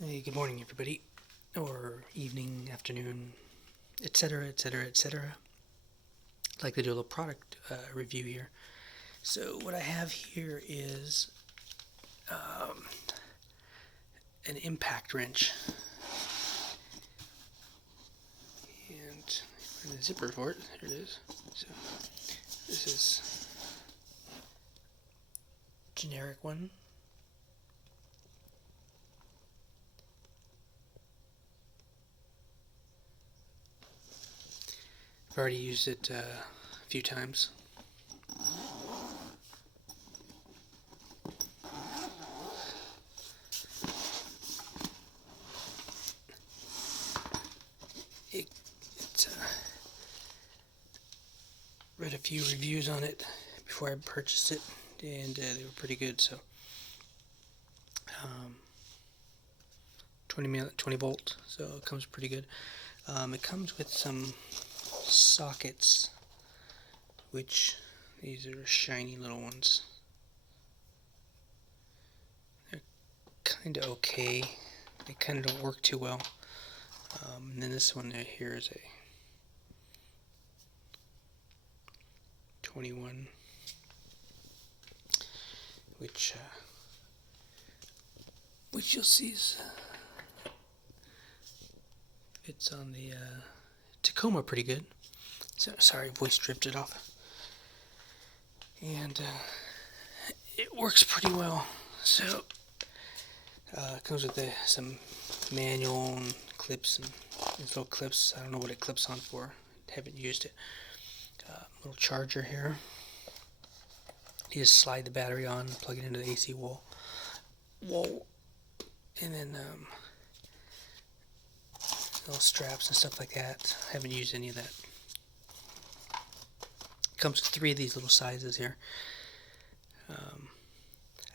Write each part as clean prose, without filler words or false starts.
Hey, good morning, everybody, or evening, afternoon, etc., etc., etc. I'd like to do a little product review here. So, what I have here is an impact wrench, and the zipper for it. Here it is. So, this is a generic one. I've already used it a few times. Read a few reviews on it before I purchased it, and they were pretty good. So, 20 volt, so it comes pretty good. It comes with some sockets, which these are shiny little ones. They're kind of okay. They kind of don't work too well. And then this one right here is a 21, which you'll see is fits on the Tacoma pretty good. So sorry, voice drifted off. And it works pretty well. So it comes with some manual and clips and little clips. I don't know what it clips on for. Haven't used it. Little charger here. You just slide the battery on, plug it into the AC wall, and then little straps and stuff like that. I haven't used any of that. It comes with 3 of these little sizes here. I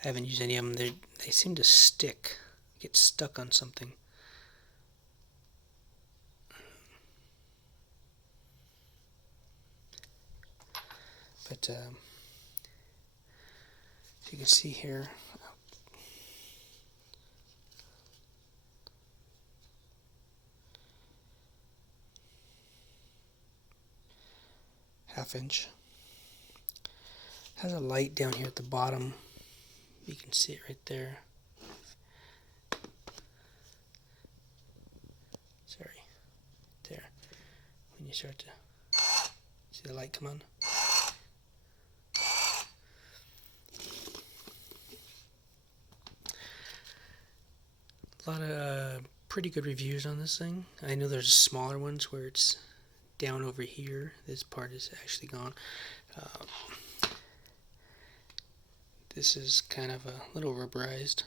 haven't used any of them. They seem to get stuck on something. But as you can see here, half-inch. Has a light down here at the bottom. You can see it right there. Sorry, there. When you start to see the light come on. A lot of pretty good reviews on this thing. I know there's smaller ones where it's down over here. This part is actually gone. This is kind of a little rubberized,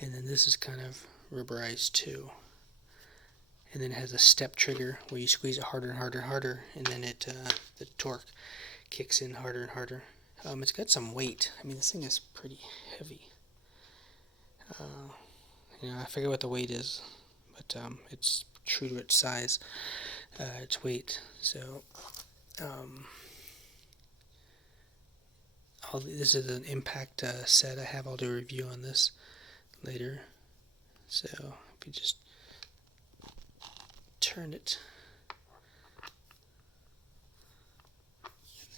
and then this is kind of rubberized too. And then it has a step trigger where you squeeze it harder and harder and harder, and then the torque kicks in harder and harder. It's got some weight. I mean, this thing is pretty heavy. I forget what the weight is, but it's true to its size, its weight. So, this is an impact set. I'll do a review on this later. So, if you just turn it,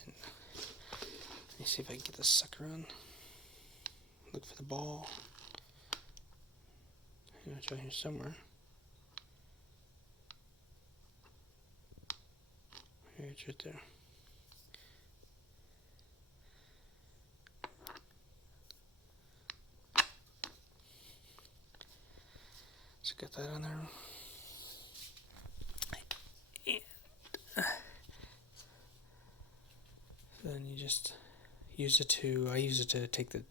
and then, let me see if I can get this sucker on. Look for the ball. It's right here somewhere. Here, it's right there. So get that on there. And then you just use it to, I use it to take the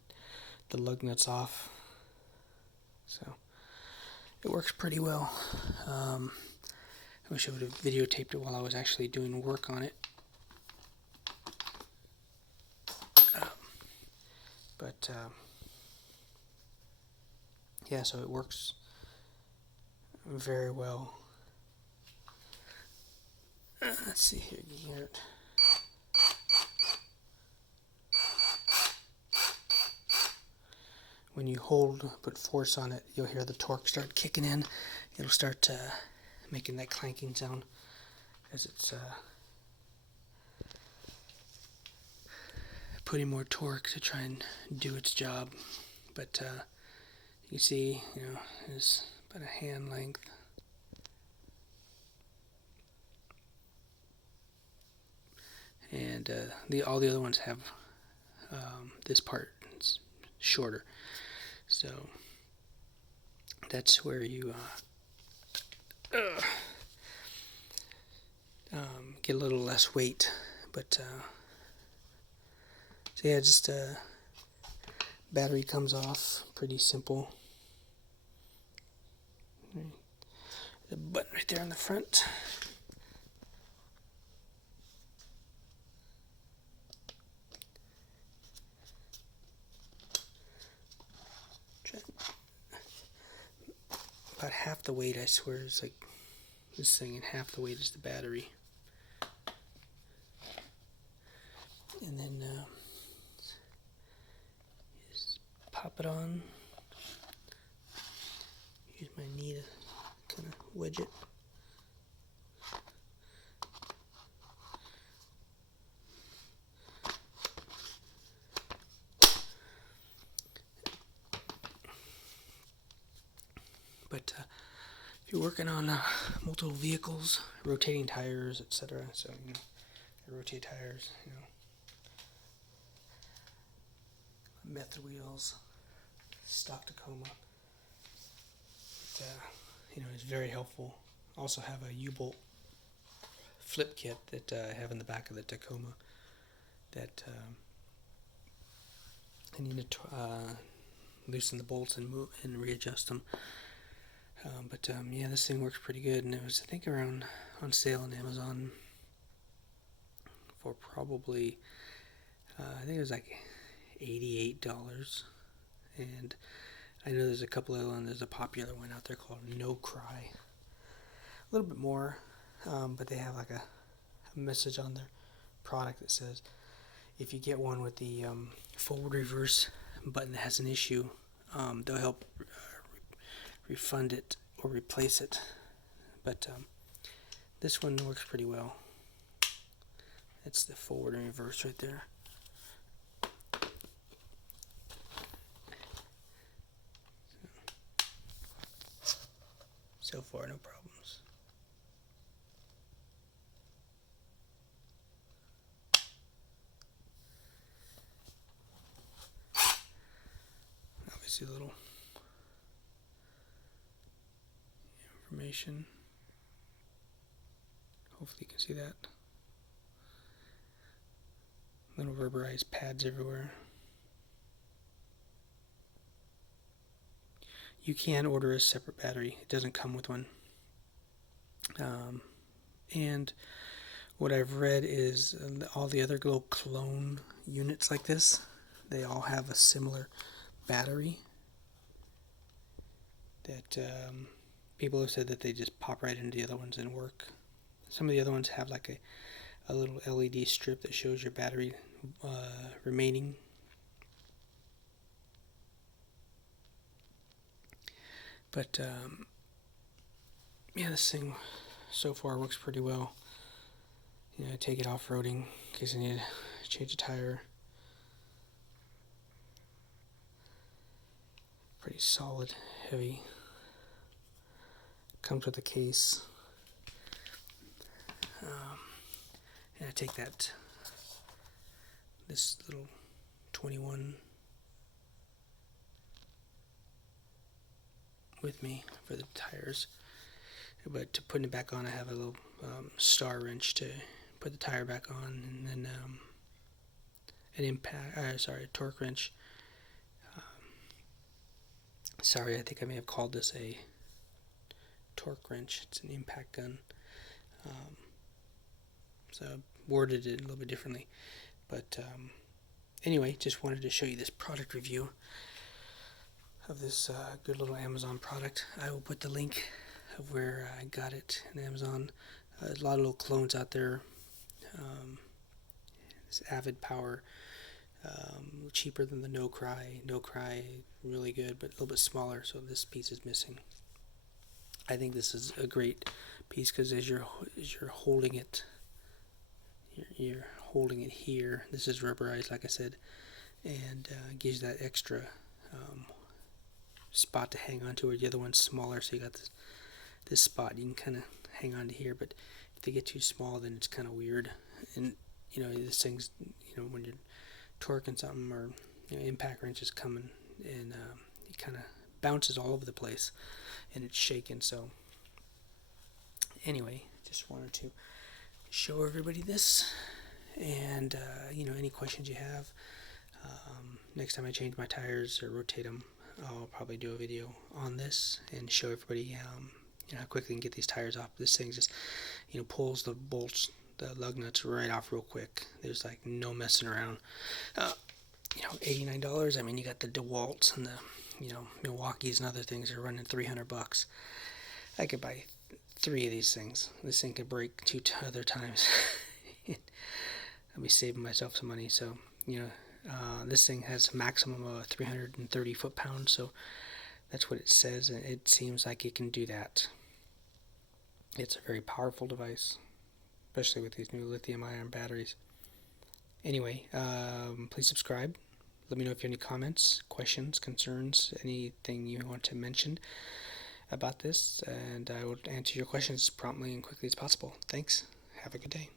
lug nuts off. So it works pretty well. I wish I would have videotaped it while I was actually doing work on it. But yeah, so it works very well. Let's see here, Garrett. when you put force on it, you'll hear the torque start kicking in. It'll start making that clanking sound as it's putting more torque to try and do its job. But you see, it's about a hand length. And all the other ones have this part shorter. So that's where you get a little less weight. But so yeah, just battery comes off, pretty simple. The button right there on the front. About half the weight, I swear, is like this thing, and half the weight is the battery. And then just pop it on. Use my knee to kind of wedge it. But if you're working on multiple vehicles, rotating tires, etc., so I rotate tires, method wheels, stock Tacoma. It's very helpful. I also have a UBolt Flip Kit that I have in the back of the Tacoma that I need to loosen the bolts and move and readjust them. But yeah, this thing works pretty good, and it was, I think, around on sale on Amazon for probably I think it was like $88. And I know there's a couple of ones. There's a popular one out there called No Cry. A little bit more, but they have like a message on their product that says if you get one with the forward reverse button that has an issue, they'll help refund it or replace it. But this one works pretty well. It's the forward and reverse right there. So far, no problems. Obviously, a little information. Hopefully, you can see that. Little rubberized pads everywhere. You can order a separate battery. It doesn't come with one. And what I've read is all the other little clone units like this, they all have a similar battery that people have said that they just pop right into the other ones and work. Some of the other ones have like a little LED strip that shows your battery remaining. But yeah, this thing so far works pretty well. I take it off-roading in case I need to change a tire. Pretty solid, heavy. Comes with a case. And I take this little 21 with me for the tires. But to put it back on, I have a little star wrench to put the tire back on, and then a torque wrench. Sorry, I think I may have called this a torque wrench. It's an impact gun. So I worded it a little bit differently. But anyway, just wanted to show you this product review of this good little Amazon product. I will put the link of where I got it on Amazon. There's a lot of little clones out there. This Avid Power cheaper than the No Cry. No Cry, really good, but a little bit smaller, so this piece is missing. I think this is a great piece because as you're holding it, you're holding it here. This is rubberized, like I said, and gives that extra spot to hang on to. Where the other one's smaller, so you got this spot you can kind of hang on to here. But if they get too small, then it's kind of weird. And this thing's when you're torquing something or impact wrench is coming, and it kind of bounces all over the place, and it's shaking. So anyway, just wanted to show everybody this, and any questions you have. Next time I change my tires or rotate them, I'll probably do a video on this and show everybody how quickly you can get these tires off. This thing just pulls the bolts, the lug nuts right off real quick. There's like no messing around. $89. I mean, you got the DeWalt's and the Milwaukee's and other things are running $300. I could buy 3 of these things. This thing could break 2 other times. I'll be saving myself some money. So this thing has a maximum of 330 foot-pounds. So that's what it says, and it seems like it can do that. It's a very powerful device, especially with these new lithium-ion batteries. Anyway, please subscribe. Let me know if you have any comments, questions, concerns, anything you want to mention about this, and I will answer your questions promptly and quickly as possible. Thanks. Have a good day.